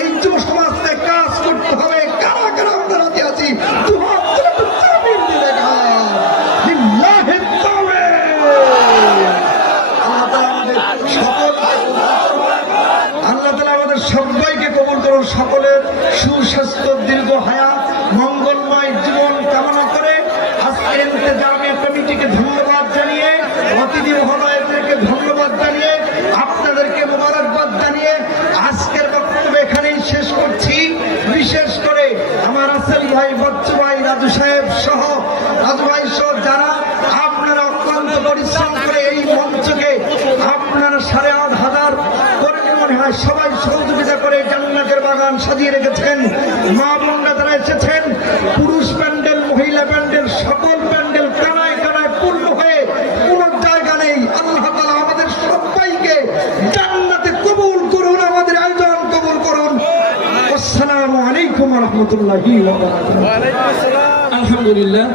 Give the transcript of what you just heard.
এই যুব সমাজকে কাজ করতে হবে। কারা কারা আমরা রাজি আছি? সবাইকে কবুল করুন। সকলের সুস্বাস্থ্য, দীর্ঘ হায়াত, মঙ্গলময় জীবন কামনা করে আজকের ইন্তেজামিয়া কমিটিকে ধন্যবাদ জানিয়ে, অতিথি মহোদয়দেরকে ধন্যবাদ জানিয়ে, আপনাদেরকে মোবারকবাদ জানিয়ে আজকের বক্তব্য এখানেই শেষ করছি। বিশেষ করে আমার আসেল ভাই, বচ্চু ভাই, রাজু সাহেব সহ, রাজু ভাই সহ যারা আপনারা অত্যন্ত পরিশ্রম করে এই মঞ্চকে আপনারা 8,500 মনে হয় সবাই সহযোগিতা করে জান্নাতের বাগান সাজিয়ে রেখেছেন। মা বোনরা যারা এসেছেন, পুরুষ প্যান্ডেল, মহিলা প্যান্ডেল, সকল প্যান্ডেল কানায় কানায় পূর্ণ হয়ে কোন জায়গা নেই। আল্লাহ তাআলা আমাদের সবাইকে জান্নাতে কবুল করুন, আমাদের আয়োজন কবুল করুন। আসসালামু আলাইকুম ওয়া রাহমাতুল্লাহি ওয়া বারাকাতুহু। আলহামদুলিল্লাহ।